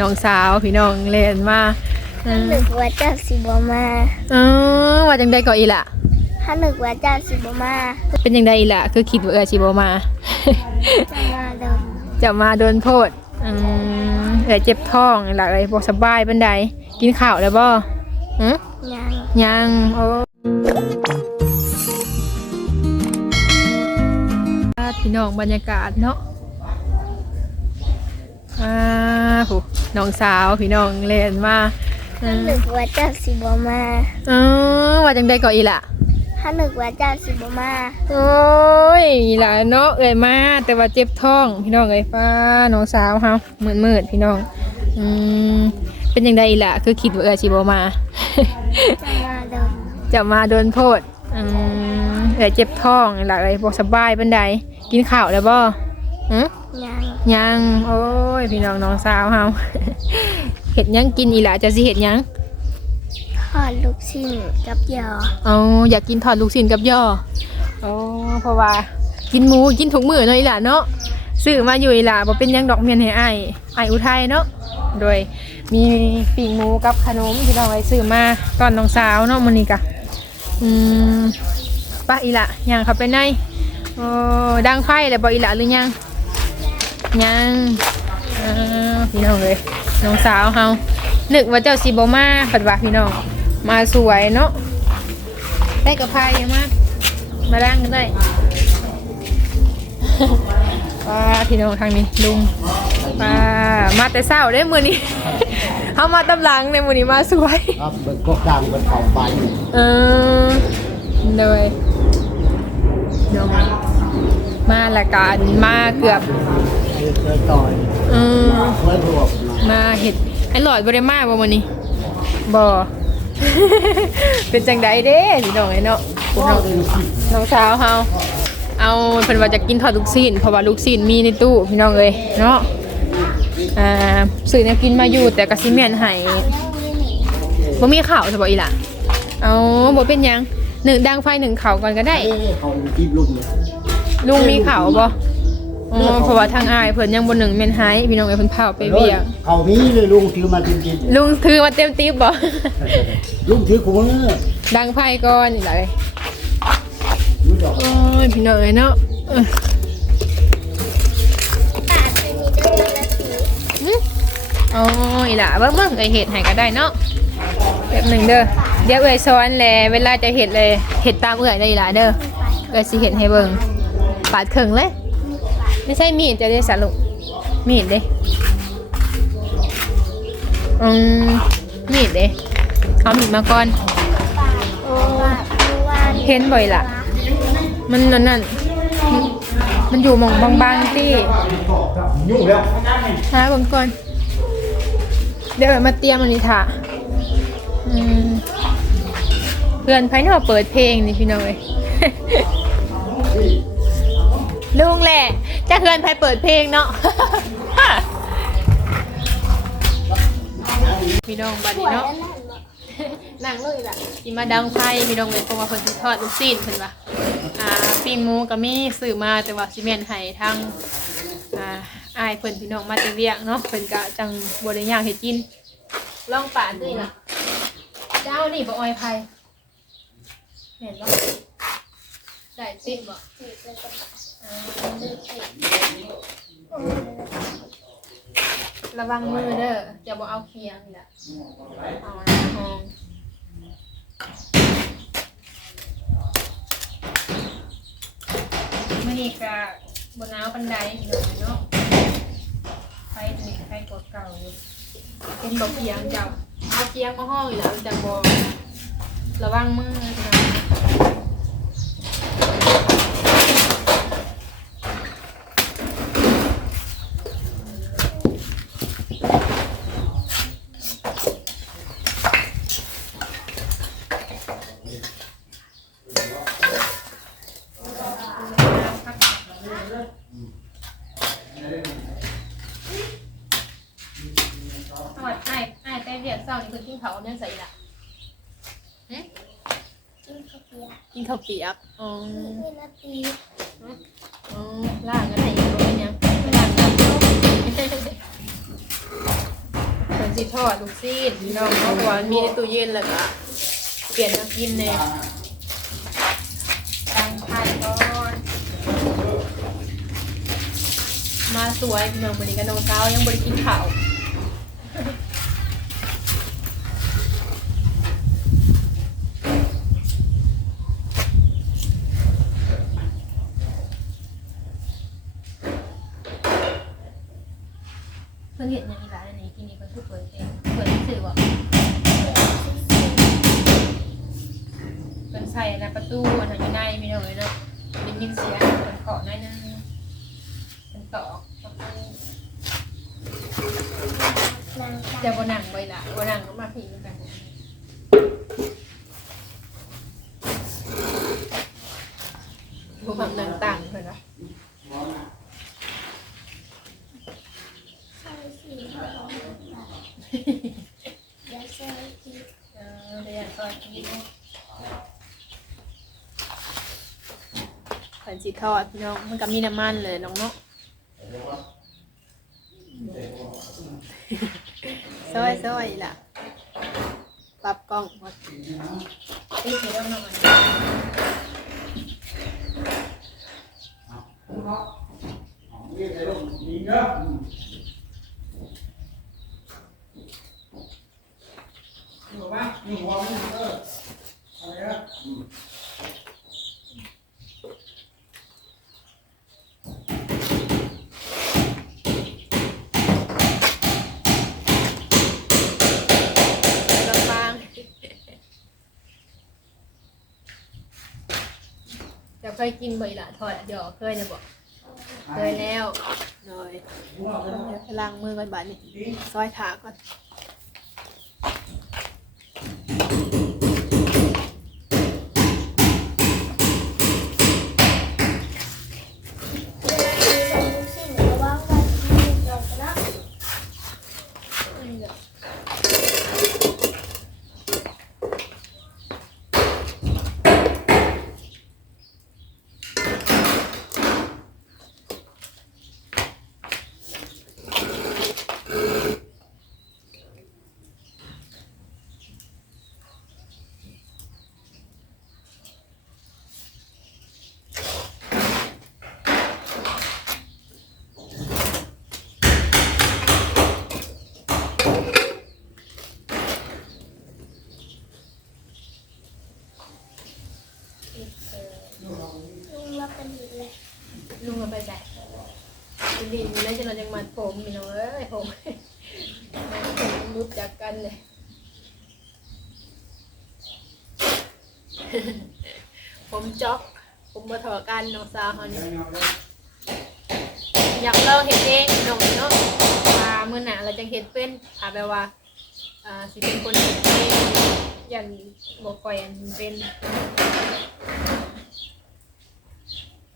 น้องสาวพี่น้องเล่นมาเอถ้าอนึกว่าเจ้าสิบ่มาเออว่าจังไดก็อีล่ะถ้านึกว่าเจ้าสิบ่มา เป็นจังไดอีล่ะคือคิดว่าเออสิบ่มาจะมาเดินจะมาโดนโทษอืมเออเจ็บท้องนี่ล่ะเอ้ยบ่สบายปานใดกินข้าวแล้วบ่หึยังยังโอ้พี่น้องบรรยากาศเนาะอ่าโห น้องสาวพี่น้องเล่นมาเอถ้าอนึกว่าเจ้าสิบ่มาเออว่าจังไดก็อีล่ะถ้านึกว่าเจ้าสิบ่มาโอ้ยอีหล่ะเนาะเอ้ยมาแต่ว่าเจ็บท้องพี่น้องเอ้ยฟ้าน้องสาวเฮามืดมืดๆพี่น้องอืมเป็นจังไดอีหล่ะ คือคิดว่าเอ้ยสิบ่มาจะมาเดินจะมาโดนโทษอืมเอ้ยเจ็บท้องนี่ล่ะเอ้ยบ่สบายปานใดกินข้าวแล้วบ่หึยัง ยังโอ้ยพี่น้องน้องสาวเฮาเฮ็ดหยังกินอีหล่ะจะสิเฮ็ดหยังทอดลูกชิ้นกับยอเอาอยากกินทอดลูกชิ้นกับย่อโอ้เพราะว่ากินหมูกินถุงมือเนาะอีหล่ะเนาะซื้อมาอยู่อีหล่ะบ่เป็นหยังดอกเมียนให้อ้ายอ้ายอุทัยเนาะโดยมีปิ้งหมูกับขนมที่เราไว้ซื้อมาตอนน้องสาวเนาะมื้อนี้กะอืมป้าอีหล่ะย่างเข้าไปในโอ้ดังไฟแล้วบ่อีหล่ะหรือยัง ยังเออพี่น้องเลยน้องสาวเฮานึกว่าเจ้าสิบ่มาเพิ่นว่าพี่น้อง มาสวยเนาะได้กับพายยังมากมาล้างกันได้ป้าพี่น้องทางนี้ลุงป้ามาแต่เศร้าได้มือนี้เขามาตำหลังในมือนี้มาสวย ครับเบิกกกดังเบิกเขาไปเออเลยเดี๋ยวมามาละกันมาเกือบ เคยต่อยเออเคยบวกมาเห็ดไอ้หลอดบริมาบ่วันนี้บ่ เป็นจังไดเด้พี่น้องไอ้เนาะพวกก็เราเป็นสิบน้องสาวเฮาเอาเพิ่นว่าจะกินทอดลูกชิ้นเพราะว่าลูกชิ้นมีในตู้พี่น้องเอ้ยเนาะอ่าซื้อแนวกินมาอยู่แต่ก็สิแม่นให้บ่มีข้าวซะบ่อีหล่ะเอาบ่เป็นหยังหนึ่งดังไฟหนึ่งข้าวก่อนก็ได้เอ๊ะเขาทิพลุกเนี่ยลุงมีข้าวบ่ อ๋อเพราะว่าทางอายเพิ่นยังบ่หนึ่งแม่นให้พี่น้องเอ้ยเพิ่นเผาไปเวียงเขามีเลยลุงถือมาจริงลุงถือมาเต็มติ๊บบ่ ๆลุงถือของมือดังไฟก่อนนี่ล่ะเอ้ยรู้ดอกโอ้ยพี่น้องเอ้ยเนาะเออปาดไปมีเดินละสีอ๋ออีหล่ะเบิ่งเบิ่งเอ้ยเฮ็ดให้ก็ได้เนาะแป๊บหนึงเด้อเดี๋ยวเอ้ยสอนแลเวลาจะเฮ็ดเลยเฮ็ดตามเอ้ยได้อีหล่ะเด้อเอ้ยสิเฮ็ดให้เบิ่งปาดครึ่งเลย ไม่ใช่มีดจะได้สรุปมีดเด้อืมมีดเด้เอามีดมาก่อนปาดโอ้ว่าว่าเห็นบ่อยล่ะ มันนั่นนั่นมันอยู่หมองบางๆที่ยุ่งแล้วหาผมก่อน เดี๋ยวมาเตรียมอันนี้ถ่าอืมเพื่อนไพ่นอเปิดเพลงนี่พี่น้องเอ้ยลุงแหละ จะเพื่อนไพ่เปิดเพลงเนาะพี่น้องบัดนี้เนาะนั่งเลยล่ะกินมาดังไฟพี่น้องเลยเพราะว่าเพิ่นสิทอดลูกซีนเพิ่นว่าอ่าปิ้งหมูก็มีซื้อมาแต่ว่าสิแม่นให้ทางอ่าอายเพิ่นพี่น้องมาแต่เวียกเนาะเพิ่นก็จังบ่ได้ย่างเฮ็ดกิน ลองปาดด้วยล่ะเจ้านี่บ่ออยไผแม่นบ่ได้สิบ่อ่า ระวังมือเด้อจะบ่เอาเคียงนี่ล่ะเอาอันนั้นออกมื่อนี้ก็บนน้ำปันไดพี่น้องเนาะไฟนี่ไฟกดเก่าอยู่เป็นบอกเกียงเจ้าเอาเกียงมาห้องอยู่แล้วจะบอกระวังมือพี่น้องสวัสดีไอ้ไอ้แต่เรียกเศร้านี่เพิ่นกินเขาวเนี่ยใส่ละหึ กิน ข้าวเปียกกินข้าวเปียกอ๋อมีนาทีอ๋อล่างกันไหนยังบ่เป็นหยังล่างกันนสิทอดลูกซีดพี่น้องเนาะเพราะว่ามันมีในตู้เย็นแล้วก็เปลี่ยนมากินเนี่ยตั้งไข่ก่อนมาสวยพี่น้องวันนี้กับน้องสาวยังบริกินข้าวเพิ่งเห็นอย่างนี้ร้านอันนี้กินนี่เพิ่งทุกเปิดเองเปิดหนังสือว่าเป็นใส่นะ ประตูอันนั้นอยู่ในพี่น้องเลยเนาะได้ยินเสียงเป็นเกาะหน้นึงเป็นตอกประตูนางตาจะบนังไว้ละบนังก็มาพิงกันบุบังนังต่างเพื่อนละใส่สีทองอย่าใส่กีเออเรียนตอนกินขั นสีทอดพี่น้องมันก็มีน้ำมันเลยน้องเนาะซอยซอยล่ะปรับกล้องหมดติดไม่ต้องนอนนี่ไอ้ลูกนี่เนาะอยู่ปะอยู่หัวมันเอออะไรนะ ลำบางจะ เคยกินบ่อยละทอดเดี๋ยวเคยจะบอกเคยแล้วหน่อยเดี๋ยวไปล้างมือก่อนบาดนี้ซอยขาก่อน เวลาที่เราลูกชิ้นระวังว่าที่เราจะนะ นี่แหละลุงว่าเป็นอยู่เลย ลุงเอาไปใส่ดินดินแล้วจะเราจะมัดผมมีน้องเอ้ยผมผมรู้จักกันเลย ผมจ๊อก ผม วันน้องสาวเขานี่อยากเราเห็นเองน้องเนาะว่าเมื่อหนาเราจะเห็นเป็นอาแบบว่าอ่าสิเป็นคนเห็นเองยันบอกก่อยอันเป็น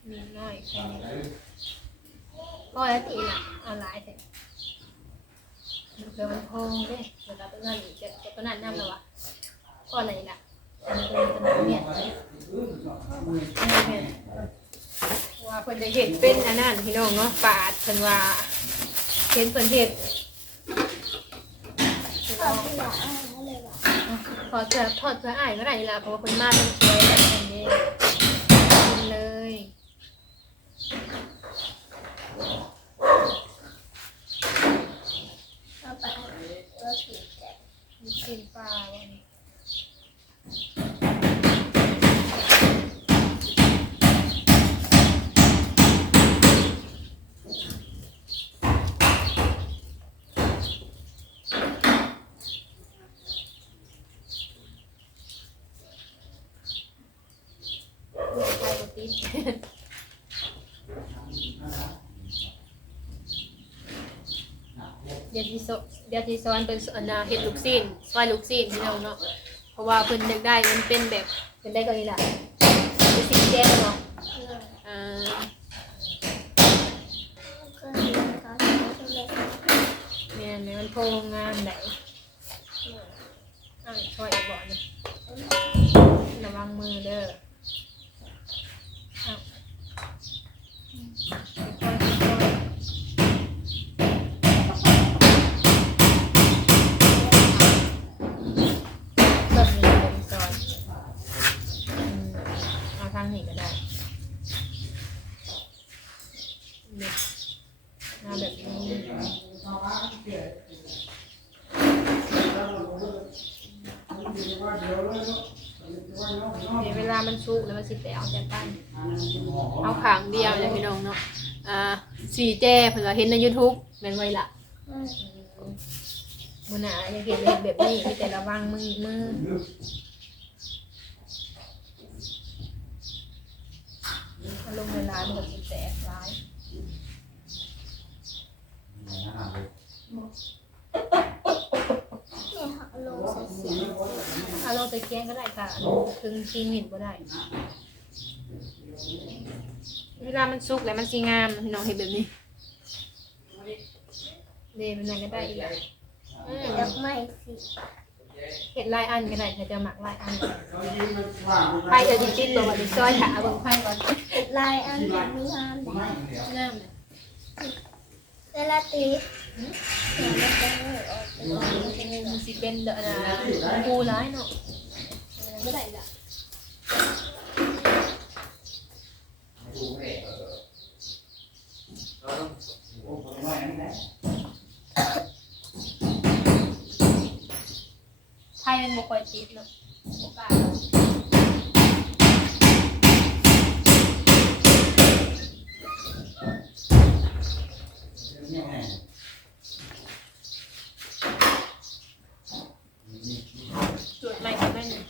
มีน้อยแค่นี้ก็แล้วตีน่ะเอาหลายแต่เดี๋ยวมันพองเด้เดี๋ยวเราตัวนั้นอีกเดี๋ยวตัวนั้นนั่นแล้ววะก็อะไรล่ะ ว่าเพิ่นจะเห็นเป็นอันนั้นพี่น้องเนาะปาดเพิ่นว่าเห็นเพิ่นเห็นขอที่หลังอะไรเลยว่ะอเสื้อถอดเสื้ออ้ายก็ได้ละเพราะว่าคนมาต้องสวยแบบนี้กินเลยกินปลาวันนี้ใครก็ติด เดี๋ยวที่สเดี๋ยวที่ซ้อนเป็นอันนาเห็ดลูกซีนซอยลูกซีนพี่น้องเนาะเพราะว่าเพิ่นอยากได้มันเป็นแบบเป็นได้ก็นี่แหละเป็นสีแดงเนาะเอออ่าก็มีการใช้ตัวเล็กแม่นแม่มันโพงงามไหนอ้าวช่วยเอาบ่เนี่ยระวังมือเด้อาวค่อยๆค่อย ชุกแล้วมันสิไปเอาแต่ปั้นเอาขางเดียวเลยพี่น้องเนาะอ่า สีแจ้เพิ่นว่าเห็นใน YouTube แม่นไว้ละมื้อหน้าอยากเห็นเฮ็ดแบบนี้มีแต่ระวังมือมืออารมณ์ในร้านมันก็สิแตกร้ายเนี่ยหักลงใส่เสียงถ้าเราไปแกงก็ได้ค่ะถึงชีมินก็ได้ เวลามันสุกแล้วมันสีงามพี่น้องเห็นแบบนี้เดมันนั่นก็ได้อีกแล้วอืมดอกไม้สิเห็ดลายอันก็ได้ถ้าจะหมักลายอันไผ่จะจิ้นตัววันนี้ซอยหาเบิ่งไผ่ก่อนลายอันแบบมีงามงามเลยเวลาตีเสียงมันจะไม่ออกเป็นออกมันจะไม่อมัอนกสิเป็นเดอะนะปูร้ายเนาะไม่ได้ละไผ่มัน บ่ค่อยติดเนาะบ่กาเนาะ จุดใหม่กันไหมเนี่ย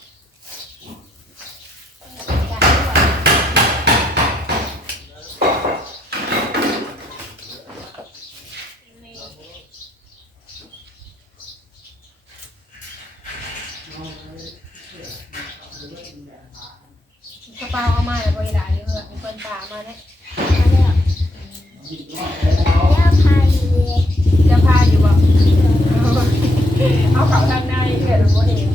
กระเป๋าเอามาแล้วบริดาเยอะเลยมีคนตามมาเนี่ย ย่าพายเลย จะพาอยู่บ่เอาเขาทางในเพื่อนรู้เอง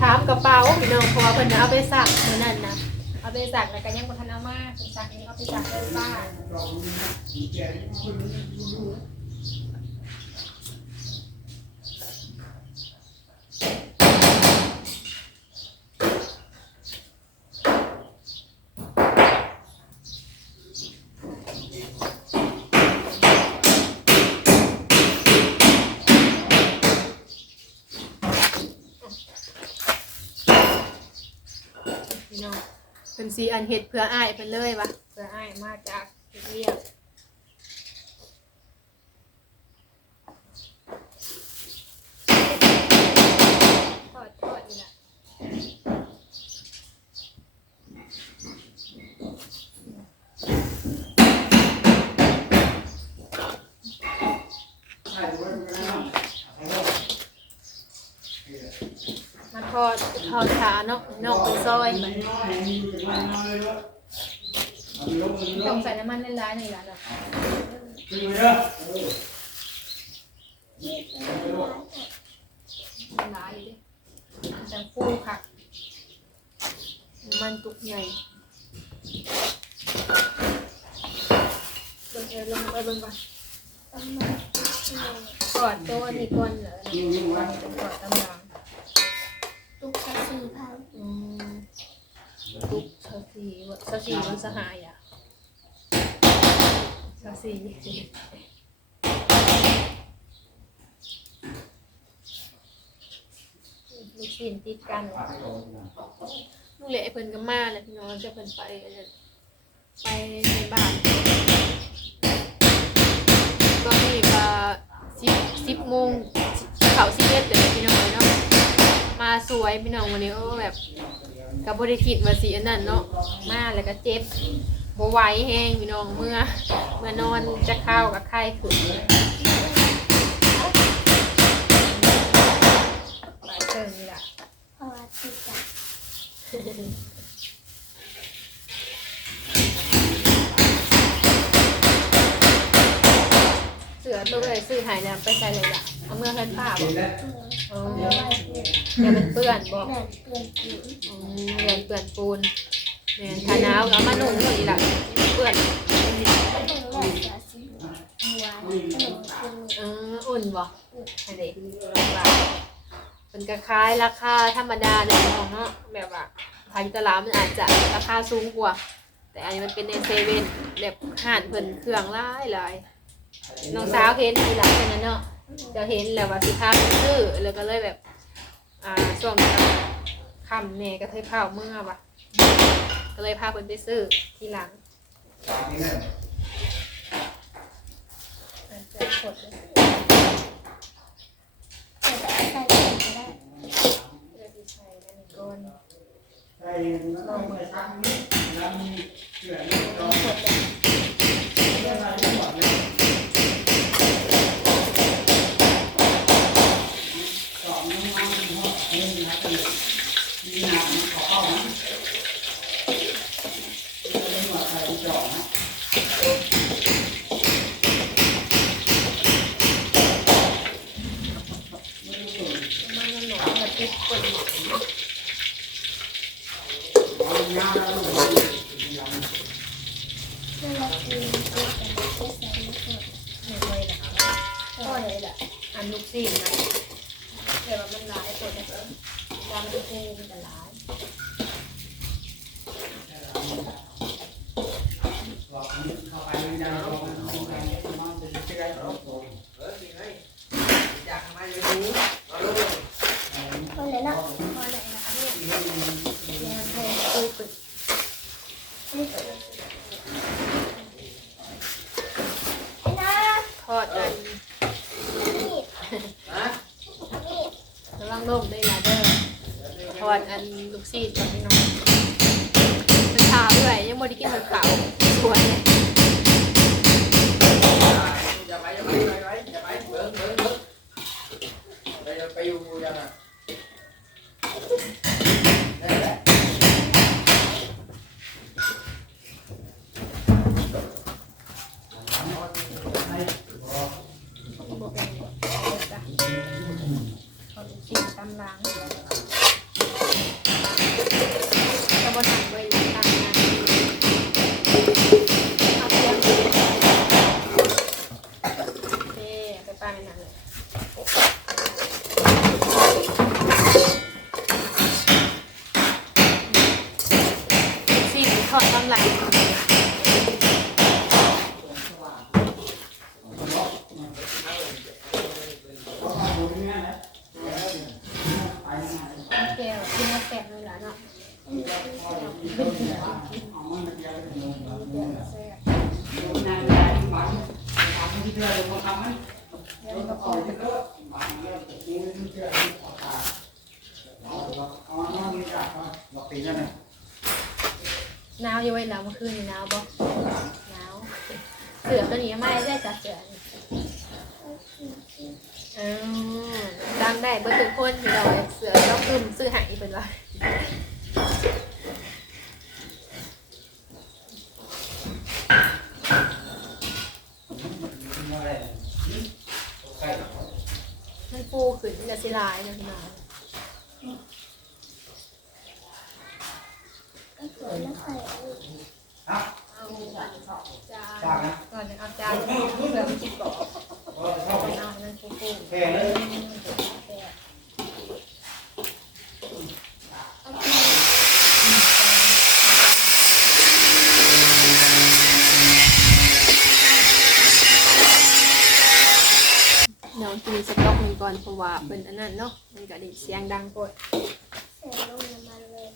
ถามกระเป๋าพี่ นเอาไปสักเหมือนนั่นนะเอาไปสักแล้วก็ยังบ่ทันเอามาเพิ่นสักเองเอาไปสักเลยบ้า นสีอันเห็ดเพื่ออ้ายเป็นเลยวะเพื่ออ้ายมาจากเรียบทอดทอดนี่แหละมา ทอดทอดขาเนาะนอกเป็นซอยต้องใส่น้ำมันเล่นร้ายๆหน่อยละเนาะร้ายอยู่ดิมันจะฟูค่ะมันตุกใหญ่เบิ่งเออลงไปเบิ่งไม้ที่ก่อนตัวนี้ก่อนเหรอกอนเป็นก่อนตำราง ตุกชะสีพันอืมตุกเชาซีวะเชาซีมันสหายอะเชาซีลูกชิ้นติดกันลูกเหละเพิ่นก็มาแล้วพี่น้องจะเพิ่นไปอันนั้นไปในบ้านก็มีก็สิบสิบโมงเขาสิบเอ็ดเดี๋ยพี่น้องเนาะ มาสวยพี่น้องวันนี้โอ้แบบกับบริคิดมาสีอันนั้นเนาะมาแล้วก็เจ็บบ่ไหวแห้งพี่น้องเมื่อเมื่อนอนจะเข้ากับไข้ขึ้นหลายเชิงนี่แหละเพราะว่าติดกันเสือตัวเลยซื้อหายแล้วไปใส่เลยล่ะเอาเมื่อเพิ่นผ้าบ่อ๋อเดี๋ยวไว้เพื่อนเดี๋ยวมันเปื้อนบ่แม่เพื่อนกินอืมเปื้อนเปื้อนปูนแม่นถ้าหนาวก็เอามานุ่งเลยล่ะเปื้อนไม่ต้องแลกจะสีบัวขนมกินเอออุ่นบ่อันนี้ว่าเป็นกระคายราคาธรรมดาเนี่ยน้องเนาะแบบว่าขายอยู่ตลาดมันอาจจะราคาสูงกว่า แต่อันนี้มันเป็นในเซเว่นแบบห่านเพิ่นเครื่องหลายหลายน้องสาวเห็นทีหลังแค่นั้นเนาะ จะเห็นแล้วว่าสิพาไปซื้อแล้วก็เลยแบบ อ่าช่วงนี้ขค่ำแน่ก็เคยพาเมื่อว่ะก็เลยพาเพิ่นไปซื้อทีหลังตามนี้เลย อาจจะกดเลย แต่แต่ใส่ถุงก็ได้ เดี๋ยวสิใส่อันนี้ก่อน ใส่ลองไปซักนิดแล้วมีเกลือนิดลองกดเลยเกลือใส่ทั้งหมดเลยสองน้ำมันหัวเอ็นนะคือมีหนังขอเข้านะจะไม่มาใส่จอกนะ มันมันหนอนมันติดกดหมด เอาเงาแล้วลงไปยำ เวลา กินก็จะไม่ใส่ใส่ไม่หมดไม่ค่อยนะก็เลยแหละอันลูกซีนนะแต่ว่ามันหลายกดนะดำมันเท่มันจะหลาย บอกนี้เข้าไปไม่ได้ลงมันลงไปมันจะใช้ได้ลงลง ก็เลยเนาะพอเลยนะคะเนี่ยเนี่ยใส่ปูปิดนี่ก็เลยไอ้นะ ทอดอัน นี่นี่ ระวังล่มได้ละเด้อท อดอันลูกซีนก่อนพี่น้องมันขาด้วยยังบ่ได้กินมันขาวสวยเลยอย่าไปอย่าไปอย่าไปอย่าไปเบิ้งเบิ้งเบิ้งไปไปอยู่ยังอะได้แล้วบ่เป็นเอาจ้ะเอาลูกซีนตำล้างจะบ่ทำไว้อยู่ตามงานเอาเสียงเท่ไปป้าในนั้นเลย สี่ทอดตำไหล แก้วกินมาแปดเลยละเนาะ หนาวอยู่ไว้แล้วเมื่อคืนนี่หนาวบ่หนาว เสือตัวนี้ไม่ได้จัดเสือนี่ อืมจำได้เบอร์ทุกคนที่เราเสือต้องกึมซื้อใหายเป็นว่ามันฟูขึ้นมันจะสิลายนะพี่น้อง ก็สวยแล้วใส่ เอาจานก่อนจะเอาจานเสือมันจิบบอกเอาให้มันฟูๆ แค่เลย เดี๋ยวกินสต๊อกมันก่อนเพราะว่าเป็นอันนั้นเนาะมันก็ได้เสียงดังกดใส่ลงมันเลย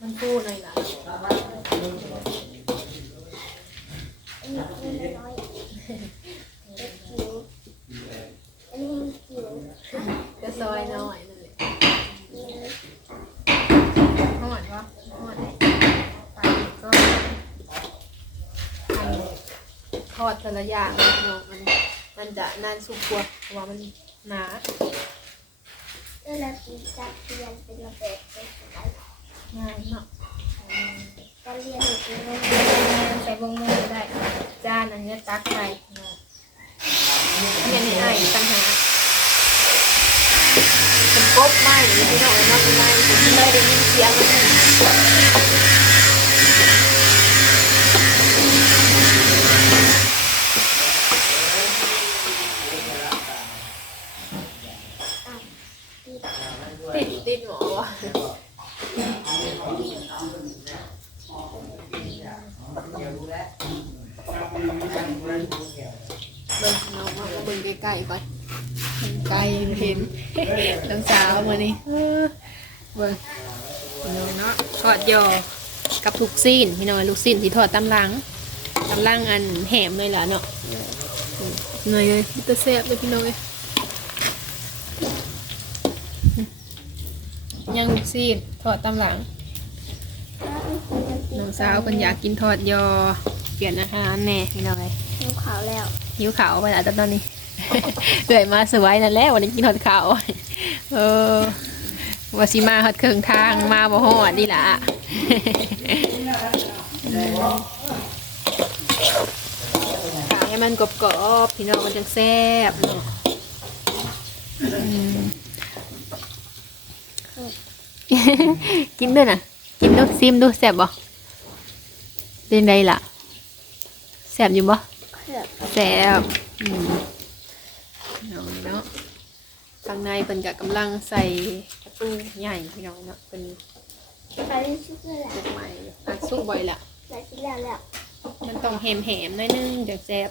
มันพูดหน่อยล่ะอันนี้คือน้อยเล็กจิ๋วอันนี้จิ๋วจะซอยน่อยนั่นแหละนี่หอดวะหอดไปก็ทอดแต่ละอย่างเนาะมัน มันจะนานสุกกว่าเพราะว่ามันหนาเวลากินจับเปลี่ยนเป็นระเบิดเป็นอะไรง่ายเนาะก็เรียนอยู่ตรงนั้นใส่บงมือได้จานอันนี้ตักไปเนาะเรียนให้ไอ้ปัญหาเป็นกบไม้หรือพี่น้องเนาะเป็นไม้ที่ได้ได้ยินเสียงมัน ติดติดหมอวะเบิ่งน้องมาเบิ่งใกล้ๆก่อนใกล้ เห็นน้องสาวมานี่เออเบิ่งพี่น้องเนาะทอดยอกับลูกซีนพี่น้องลูกซีนที่ทอดตำลังตำลังอันแหมเลยล่ะเนาะหน่อยเลยมันจะแซ่บเลยพี่น้องเอ้ยย่างลูกซีนทอดตำลังน้องสาวเพิ่นอยากกินทอดยอ เปลี่ยนอาหารแหน่พี่น้องเอ้ยหิวขาวแล้วหิวขาวไปแล้วตอนนี้เอื่อยมาสวยนั่นแหละวันนี้กินทอดขาวเออ ว่าสิมาฮอดเครื่องทางมาบ่ฮอดนี่ล่ะขางให้มันกรอบๆพี่น้องมันจังแซ่บเนาะอืมกินด้วยนะกินดูซิมดูแซ่บบ่เป็นไงล่ะแซ่บอยู่บ่เผือกแซ่บอืมเอาเนาะข้างในเป็นกะกำลังใส่ ประตูใหญ่พี่น้องเนาะเป็นไปชุดเลยแหละลูกใหม่อัดซุกบ่อยละใส่ชุดแล้วแล้วมันต้องแหมแหมๆหน่อยนึงจังแซ่บ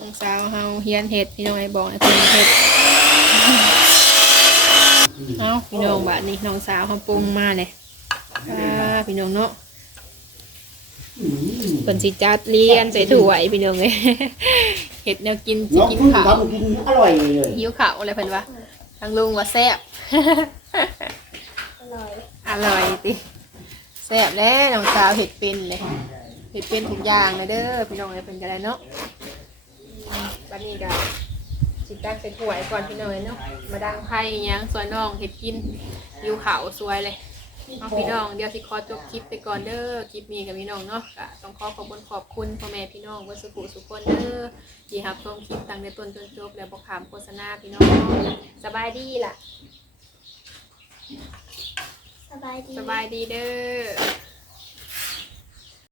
น้องสาวเฮาเฮียนเฮ็ดพี่น้องไอ้บอกไอ้คนเฮ็ดเอาพี่น้องบัดนี้น้องสาวเฮาปรุงมาเลยอ่าพี่น้องเนาะอืมเพิ่นสิจัดเรียนใส่ถ้วยพี่น้องเอ้ยเฮ็ดแนวกินสิน้องกินพึ่งข้าวทำกินอร่อยเลยหิวข้าวอะไรเพิ่นว่า ทางลุงว่าแซ่บ อร่อยอร่อยติแซ่บแล้วน้องสาวเห็ดเป็นเลยเห็ดเป็นทุกอย่างเลยเด้อพี่น้องเอ้ยเป็นกันเลยเนาะบัดนี้ก็สิตักใส่ถ้วยก่อนพี่น้องเอ้ยเนาะมาดังไผ่อิหยังสวยน้องเห็ดกินหิวข้าวสวยเลย เอาพี่น้องเดี๋ยวสิขอจบคลิปไปก่อนเด้อคลิปนี้กับพี่น้องเนาะก็ต้องขอขอบคุณขอบคุณพ่อแม่พี่น้องเพื่อสุขุสุขคนเด้อที่รับชมคลิปตั้งแต่ต้นจนจบแล้วบ่ขามโฆษณาพี่น้องสบายดีล่ะ สบายดี สบายดีเด้อ